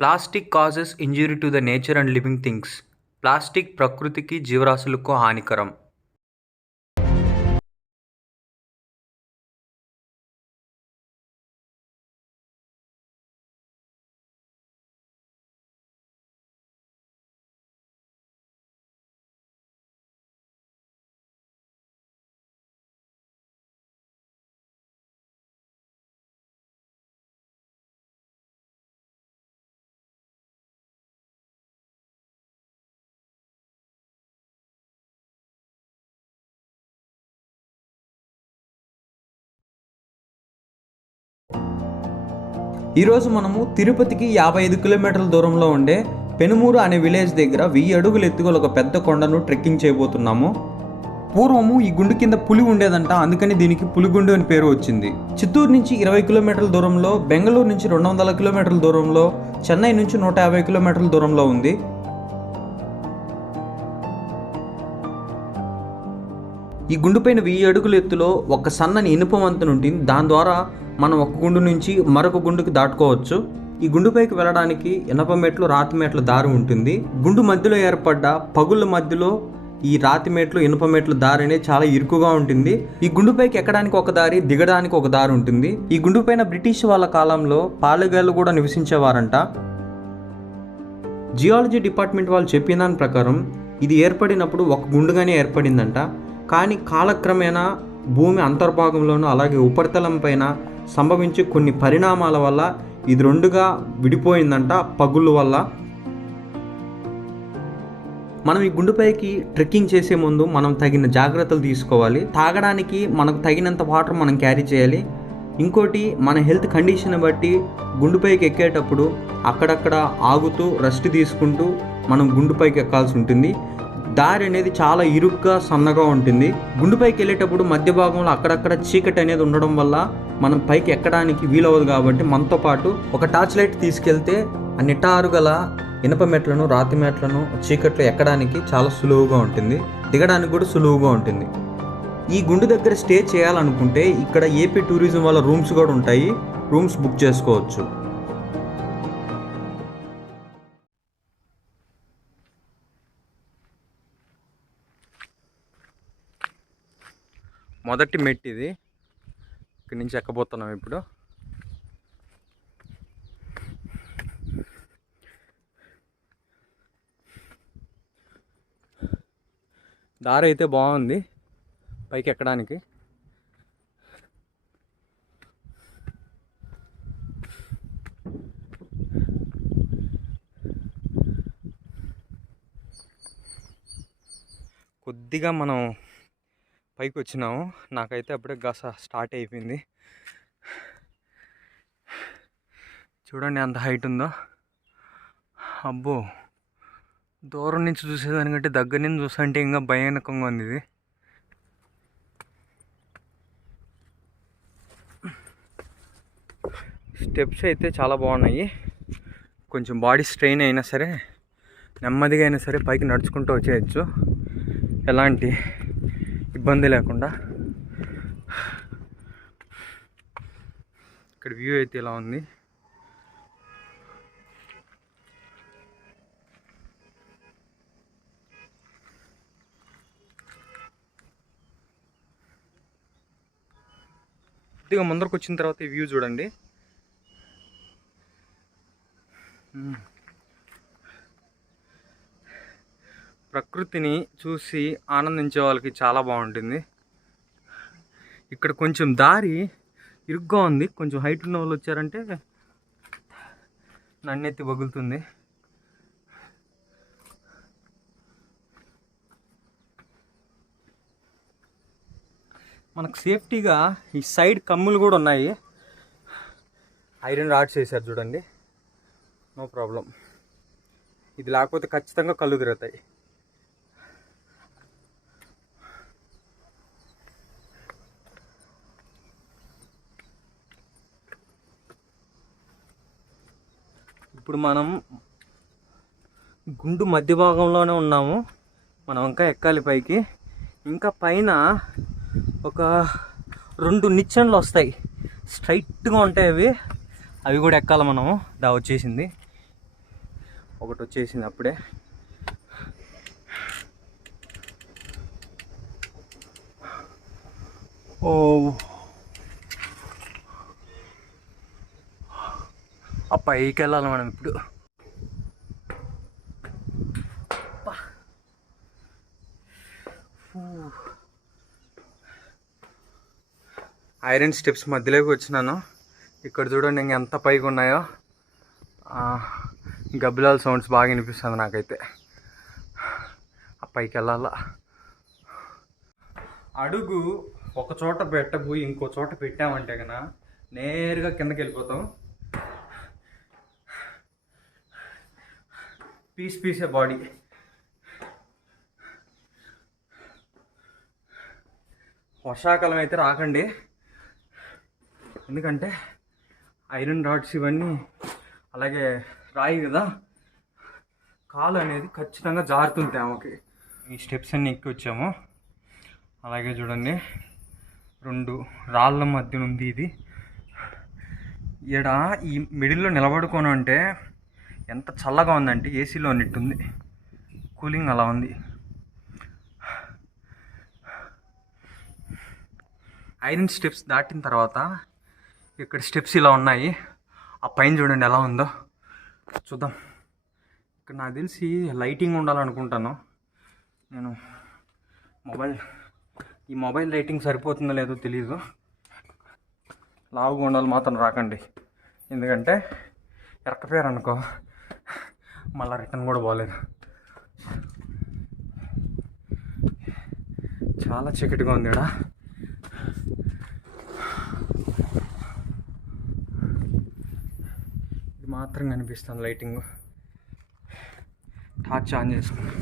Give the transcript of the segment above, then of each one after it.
Plastic causes injury to the nature and living things. Plastic ప్రకృతికి జీవరాశులకు హానికరం. ఈరోజు మనము తిరుపతికి యాభై ఐదు కిలోమీటర్ల దూరంలో ఉండే పెనుమూరు అనే విలేజ్ దగ్గర వెయ్యి అడుగులు ఎత్తుగల ఒక పెద్ద కొండను ట్రెక్కింగ్ చేయబోతున్నాము. పూర్వము ఈ గుండు కింద పులి ఉండేదంట అందుకని దీనికి పులిగుండు అని పేరు వచ్చింది. చిత్తూరు నుంచి ఇరవై కిలోమీటర్ల దూరంలో బెంగళూరు నుంచి రెండు వందల కిలోమీటర్ల దూరంలో చెన్నై నుంచి నూట యాభై కిలోమీటర్ల దూరంలో ఉంది. ఈ గుండుపైన వెయ్యి అడుగుల ఎత్తులో ఒక సన్నని ఇనుప వంతెన ఉంటుంది దాని ద్వారా మనం ఒక గుండు నుంచి మరొక గుండుకి దాటుకోవచ్చు. ఈ గుండుపైకి వెళ్ళడానికి ఇనప మెట్లు రాతి మెట్ల దారి ఉంటుంది. గుండు మధ్యలో ఏర్పడ్డ పగుళ్ళ మధ్యలో ఈ రాతి మెట్లు ఇనుప మెట్లు దారి అనేది చాలా ఇరుకుగా ఉంటుంది. ఈ గుండుపైకి ఎక్కడానికి ఒక దారి దిగడానికి ఒక దారి ఉంటుంది. ఈ గుండుపైన బ్రిటిష్ వాళ్ళ కాలంలో పాలెగాళ్ళు కూడా నివసించేవారంట. జియాలజీ డిపార్ట్మెంట్ వాళ్ళు చెప్పిన దాని ప్రకారం ఇది ఏర్పడినప్పుడు ఒక గుండుగానే ఏర్పడిందంట. కానీ కాలక్రమేణా భూమి అంతర్భాగంలోనూ అలాగే ఉపరితలం పైన సంభవించే కొన్ని పరిణామాల వల్ల ఇది రెండుగా విడిపోయిందంట పగుళ్ళ వల్ల. మనం ఈ గుండుపైకి ట్రెక్కింగ్ చేసే ముందు మనం తగిన జాగ్రత్తలు తీసుకోవాలి. తాగడానికి మనకు తగినంత వాటర్ మనం క్యారీ చేయాలి. ఇంకోటి మన హెల్త్ కండిషన్ బట్టి గుండుపైకి ఎక్కేటప్పుడు అక్కడక్కడ ఆగుతూ రెస్ట్ తీసుకుంటూ మనం గుండుపైకి ఎక్కాల్సి ఉంటుంది. దారి అనేది చాలా ఇరుగ్గా సన్నగా ఉంటుంది. గుండుపైకి వెళ్ళేటప్పుడు మధ్య భాగంలో అక్కడక్కడ చీకటి అనేది ఉండడం వల్ల మనం పైకి ఎక్కడానికి వీలవదు కాబట్టి మనతో పాటు ఒక టార్చ్ లైట్ తీసుకెళ్తే ఆ నిటారు గల ఇనప మెట్లను రాతి మెట్లను చీకట్లో ఎక్కడానికి చాలా సులువుగా ఉంటుంది. దిగడానికి కూడా సులువుగా ఉంటుంది. ఈ గుండు దగ్గర స్టే చేయాలనుకుంటే ఇక్కడ ఏపీ టూరిజం వాళ్ళ రూమ్స్ కూడా ఉంటాయి. రూమ్స్ బుక్ చేసుకోవచ్చు. మొదటి మెట్ ఇది. ఇక్కడి నుంచి ఎక్కబోతున్నాం ఇప్పుడు. దారి అయితే బాగుంది. పైకి ఎక్కడానికి. కొద్దిగా మనం పైకి వచ్చినాము నాకైతే అప్పుడే గస స్టార్ట్ అయిపోయింది. చూడండి ఎంత హైట్ ఉందో. అబ్బో! దూరం నుంచి చూసేదానికంటే దగ్గర నుంచి చూస్తుంటే ఇంకా భయానకంగా ఉంది ఇది. స్టెప్స్ అయితే చాలా బాగున్నాయి. కొంచెం బాడీ స్ట్రెయిన్ అయినా సరే నెమ్మదిగా అయినా సరే పైకి నడుచుకుంటూ వచ్చేయచ్చు. ఎలాంటి ఇబ్బంది లేకుండా. ఇక్కడ వ్యూ అయితే ఇలా ఉంది. కొద్దిగా ముందరకు వచ్చిన తర్వాత ఈ వ్యూ చూడండి. ప్రకృతిని చూసి ఆనందించే వాళ్ళకి చాలా బాగుంటుంది. ఇక్కడ కొంచెం దారి ఇరుగ్గా ఉంది. కొంచెం హైట్ ఉన్న వాళ్ళు వచ్చారంటే నన్నెత్తి పగులుతుంది మనకు సేఫ్టీగా ఈ సైడ్ కమ్ములు కూడా ఉన్నాయి. ఐరన్ రాడ్స్ వేసారు చూడండి. No problem. ఇది లేకపోతే ఖచ్చితంగా కళ్ళు తిరుగుతాయి. ఇప్పుడు మనం గుండు మధ్య భాగంలోనే ఉన్నాము. మనం ఇంకా ఎక్కాలి పైకి. ఇంకా పైన ఒక రెండు నిచ్చెనలు వస్తాయి. స్ట్రైట్గా ఉంటాయి అవి. అవి కూడా ఎక్కాలి మనము. దా వచ్చేసింది. ఒకటి వచ్చేసింది అప్పుడే. ఓ ఆ పైకి వెళ్ళాలి మనం ఇప్పుడు. ఐరన్ స్టెప్స్ మధ్యలోకి వచ్చినాను. ఇక్కడ చూడండి ఇంక ఎంత పైకి ఉన్నాయో. గబ్బిలాల సౌండ్స్ బాగా వినిపిస్తుంది నాకైతే. ఆ పైకి వెళ్ళాలా అడుగు ఒక చోట పెట్టబోయి ఇంకో చోట పెట్టామంటే కన్నా నేరుగా కిందకి వెళ్ళిపోతాం. పీస్ పీసే బాడీ. వర్షాకాలం అయితే రాకండి. ఎందుకంటే ఐరన్ రాడ్స్ ఇవన్నీ అలాగే రాయి కదా కాలు అనేది ఖచ్చితంగా జారుతుంటే ఆమెకి. ఈ స్టెప్స్ అన్నీ ఎక్కి వచ్చాము. అలాగే చూడండి రెండు రాళ్ళ మధ్య ఉంది ఇది. ఈడ ఈ మిడిల్లో నిలబడుకోను అంటే ఎంత చల్లగా ఉందంటే ఏసీలో ఉన్నట్టుంది. కూలింగ్ అలా ఉంది. ఐరన్ స్టెప్స్ దాటిన తర్వాత ఇక్కడ స్టెప్స్ ఇలా ఉన్నాయి. ఆ పైన చూడండి ఎలా ఉందో. చూద్దాం. ఇక్కడ నాకు తెలిసి లైటింగ్ ఉండాలనుకుంటాను. నేను మొబైల్ ఈ మొబైల్ లైటింగ్ సరిపోతుందో లేదో తెలియదు లావుగా ఉండాలి మాత్రం రాకండి. ఎందుకంటే ఎరకపోయారు మళ్ళీ రిటర్న్ కూడా పోలేదు. చాలా చీకటిగా ఉంది ఇక్కడ ఇది మాత్రం కనిపిస్తుంది లైటింగ్. టార్చ్ ఆన్ చేసుకున్నా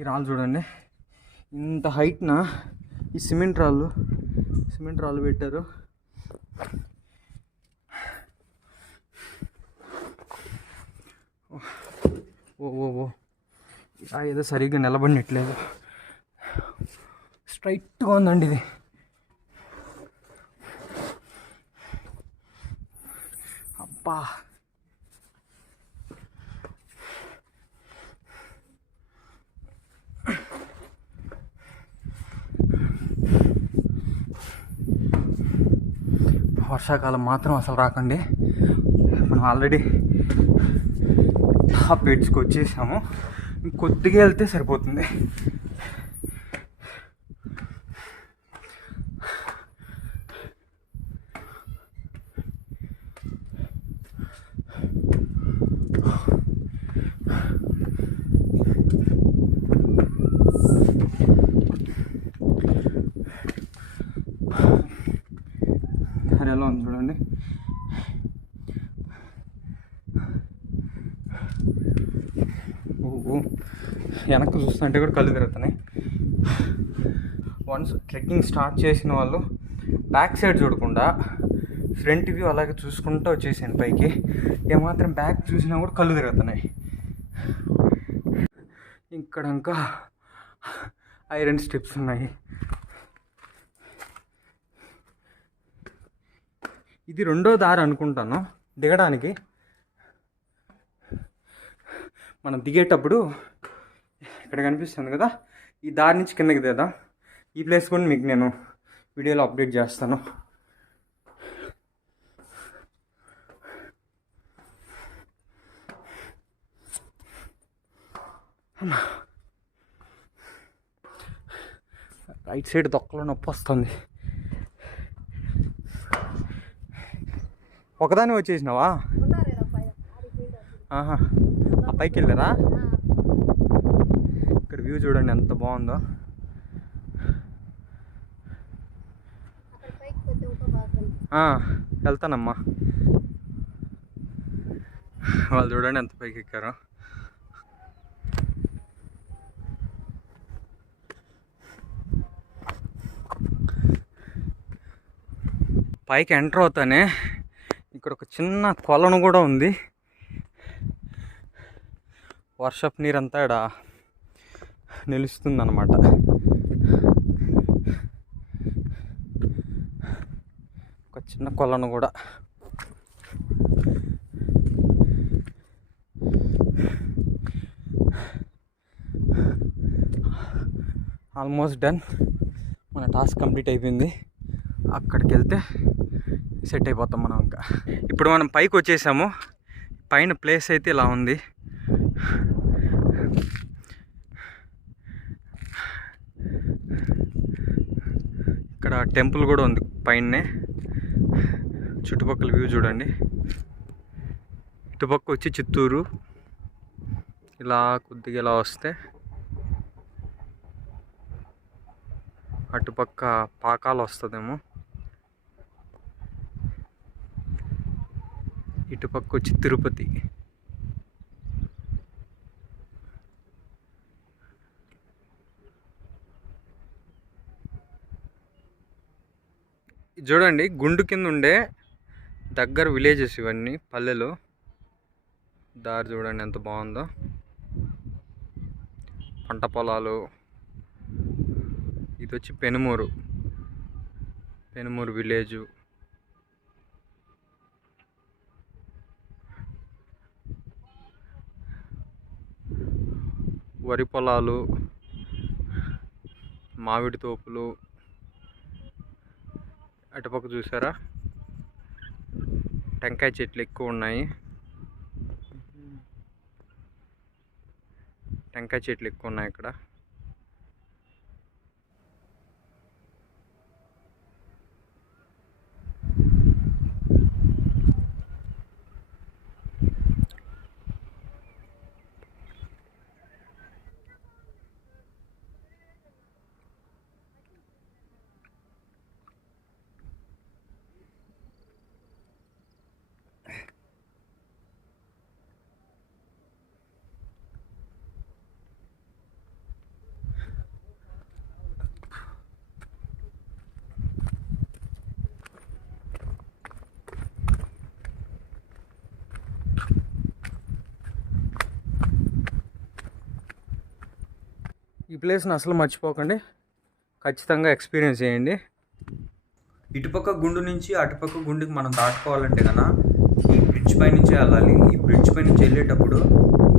ఈ రాళ్ళు చూడండి. ఇంత హైట్న ఈ సిమెంట్ రాళ్ళు. సిమెంట్ రాళ్ళు పెట్టారు. ఓ ఓ ఓ. ఇలా ఏదో సరిగ్గా నిలబడినట్లేదు. స్ట్రైట్గా ఉందండి ఇది. అబ్బా. వర్షాకాలం మాత్రం అసలు రాకండి. మనం ఆల్రెడీ ఆ ఎడ్జ్కి వచ్చేసాము. కొద్దిగా వెళ్తే సరిపోతుంది సరే ఎలా ఉంది చూడండి. వెనక్కి చూస్తుంటే కూడా కళ్ళు తిరుగుతున్నాయి. వన్స్ ట్రెక్కింగ్ స్టార్ట్ చేసిన వాళ్ళు బ్యాక్ సైడ్ చూడకుండా ఫ్రంట్ వ్యూ అలాగే చూసుకుంటూ వచ్చేసాను పైకి. ఏమాత్రం బ్యాక్ చూసినా కూడా కళ్ళు తిరుగుతున్నాయి. ఇక్కడ ఇంకా ఐరన్ స్టెప్స్ ఉన్నాయి. ఇది రెండో దారి అనుకుంటాను దిగడానికి. మనం దిగేటప్పుడు ఇక్కడ కనిపిస్తుంది కదా ఈ దారి నుంచి కిందకి దిద్దాం ఈ ప్లేస్ కూడా మీకు నేను వీడియోలో అప్డేట్ చేస్తాను. రైట్ సైడ్ దొక్కలో నొప్పి వస్తుంది. ఒకదాని వచ్చేసినావా? ఆహా ఆ పైకి వెళ్ళారా ఇక్కడ వ్యూ చూడండి ఎంత బాగుందో. వెళ్తానమ్మా. వాళ్ళు చూడండి ఎంత పైకి ఎక్కారో. పైకి ఎంటర్ అవుతానే. ఇక్కడ ఒక చిన్న కొలను కూడా ఉంది. వర్షపు నీరంతా ఇక్కడ నిలుస్తుంది అనమాట ఒక చిన్న కొలను కూడా. Almost done. మన టాస్క్ కంప్లీట్ అయిపోయింది. అక్కడికి వెళ్తే సెట్ అయిపోతాం మనం ఇంకా. ఇప్పుడు మనం పైకి వచ్చేసాము. పైన ప్లేస్ అయితే ఇలా ఉంది. ఇక్కడ టెంపుల్ కూడా ఉంది పైననే. చుట్టుపక్కల వ్యూ చూడండి. ఇటుపక్క వచ్చి చిత్తూరు. ఇలా కొద్దిగా ఇలా వస్తే. అటుపక్క పాకాలు వస్తుందేమో. ఇటుపక్క వచ్చి తిరుపతి. ఇది చూడండి గుండు కింద ఉండే దగ్గర విలేజెస్ ఇవన్నీ పల్లెలు. దారి చూడండి ఎంత బాగుందో. పంట పొలాలు. ఇది వచ్చి పెనుమూరు. పెనుమూరు విలేజు. వరి పొలాలు మామిడి తోపులు. అటుపక్క చూసారా? టెంకాయ చెట్లు ఎక్కువ ఉన్నాయి. టెంకాయ చెట్లు ఎక్కువ ఉన్నాయి ఇక్కడ. ఈ ప్లేస్ని అసలు మర్చిపోకండి. ఖచ్చితంగా ఎక్స్పీరియన్స్ చేయండి. ఇటుపక్క గుండు నుంచి అటుపక్క గుండుకి మనం దాటుకోవాలంటే కన్నా ఈ బ్రిడ్జ్ పై నుంచి వెళ్ళాలి. ఈ బ్రిడ్జ్ పై నుంచి వెళ్ళేటప్పుడు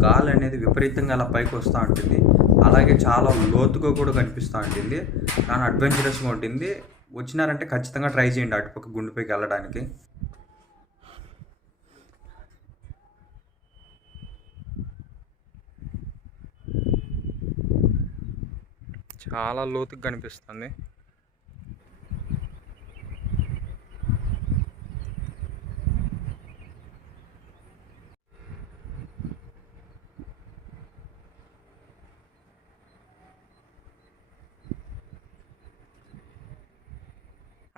గాలి అనేది విపరీతంగా అలా పైకి వస్తూ ఉంటుంది. అలాగే చాలా లోతుగా కూడా కనిపిస్తూ ఉంటుంది. కానీ అడ్వెంచరస్గా ఉంటుంది. వచ్చినారంటే ఖచ్చితంగా ట్రై చేయండి అటుపక్క గుండెపైకి వెళ్ళడానికి. చాలా లోతుగా కనిపిస్తుంది.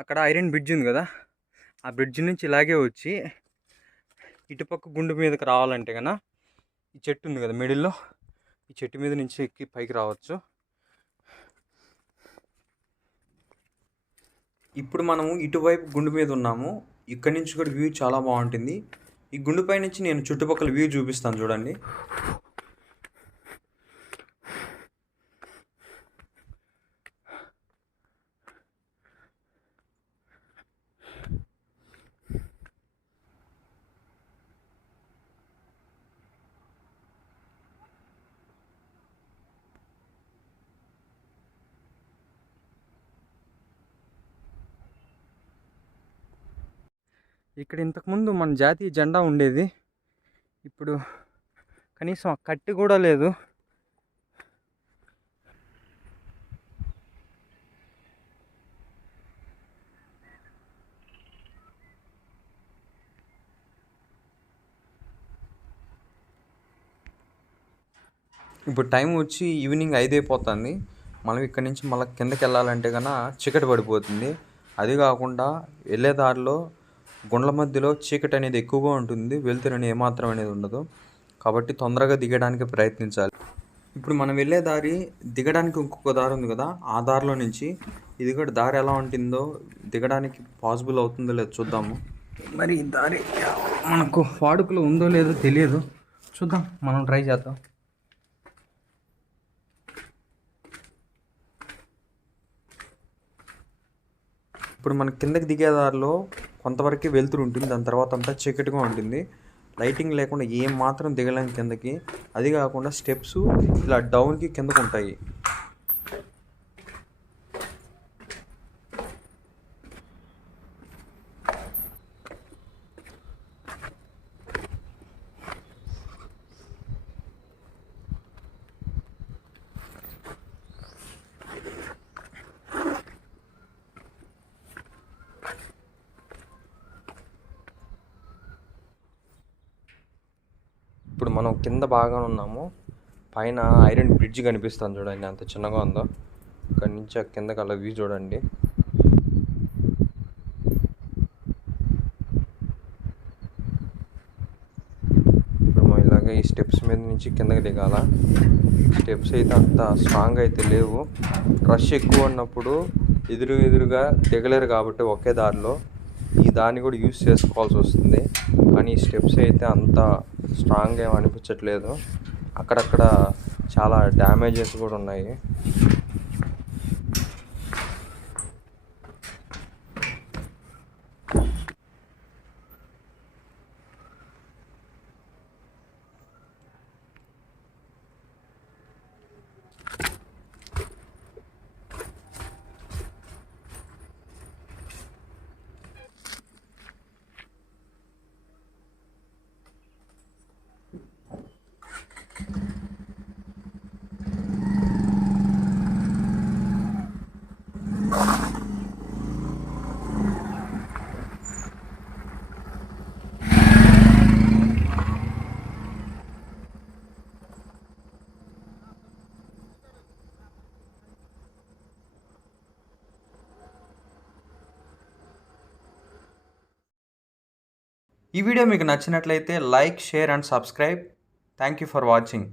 అక్కడ ఐరన్ బ్రిడ్జ్ ఉంది కదా? ఆ బ్రిడ్జ్ నుంచి ఇలాగే వచ్చి ఇటుపక్క గుండు మీదకి రావాలంటే కన్నా ఈ చెట్టు ఉంది కదా మిడిల్లో ఈ చెట్టు మీద నుంచి ఎక్కి పైకి రావచ్చు. ఇప్పుడు మనము ఇటువైపు గుండు మీద ఉన్నాము. ఇక్కడ నుంచి కూడా వ్యూ చాలా బాగుంటుంది. ఈ గుండుపై నుంచి నేను చుట్టుపక్కల వ్యూ చూపిస్తాను చూడండి. ఇక్కడ ఇంతకుముందు మన జాతీయ జెండా ఉండేది. ఇప్పుడు కనీసం ఆ కట్టి కూడా లేదు. ఇప్పుడు టైం వచ్చి ఈవినింగ్ ఐదు అయిపోతుంది మనం ఇక్కడ నుంచి మళ్ళీ కిందకి వెళ్ళాలంటే కన్నా చీకటి పడిపోతుంది. అది కాకుండా వెళ్ళే దారిలో గుండ్ల మధ్యలో చీకటి అనేది ఎక్కువగా ఉంటుంది వెళ్తురని ఏమాత్రం అనేది ఉండదు. కాబట్టి తొందరగా దిగడానికి ప్రయత్నించాలి. ఇప్పుడు మనం వెళ్ళే దారి దిగడానికి ఇంకొక దారి ఉంది కదా ఆ దారిలో నుంచి ఇది కూడా దారి ఎలా ఉంటుందో దిగడానికి పాసిబుల్ అవుతుందో లేదో చూద్దాము. మరి ఈ దారి మనకు వాడుకలో ఉందో లేదో తెలియదు. చూద్దాం మనం ట్రై చేద్దాం. ఇప్పుడు మన కిందకి దిగే దారిలో కొంతవరకు వెళ్తురు ఉంటుంది. దాని తర్వాత అంతా చీకటిగా ఉంటుంది. లైటింగ్ లేకుండా ఏం మాత్రం దిగలేం కిందకి. అది కాకుండా స్టెప్స్ ఇలా డౌన్కి కిందకు ఉంటాయి ఇప్పుడు మనం కింద బాగా ఉన్నాము. పైన ఐరన్ బ్రిడ్జ్ కనిపిస్తుంది చూడండి అంత చిన్నగా ఉందో. ఇక్కడ నుంచి ఆ కిందకి అలా వ్యూ చూడండి. ఇప్పుడు మనం ఇలాగ ఈ స్టెప్స్ మీద నుంచి కిందకి దిగాల. స్టెప్స్ అయితే అంత స్ట్రాంగ్ అయితే లేవు. రష్ ఎక్కువ ఉన్నప్పుడు ఎదురు ఎదురుగా దిగలేరు కాబట్టి ఒకే దారిలో. ఈ దాన్ని కూడా యూస్ చేసుకోవాల్సి వస్తుంది. కానీ ఈ స్టెప్స్ అయితే అంత స్ట్రాంగ్ ఏం అనిపించట్లేదు. అక్కడక్కడ చాలా డ్యామేజెస్ కూడా ఉన్నాయి. ఈ వీడియో మీకు నచ్చినట్లయితే like share and subscribe. Thank you for watching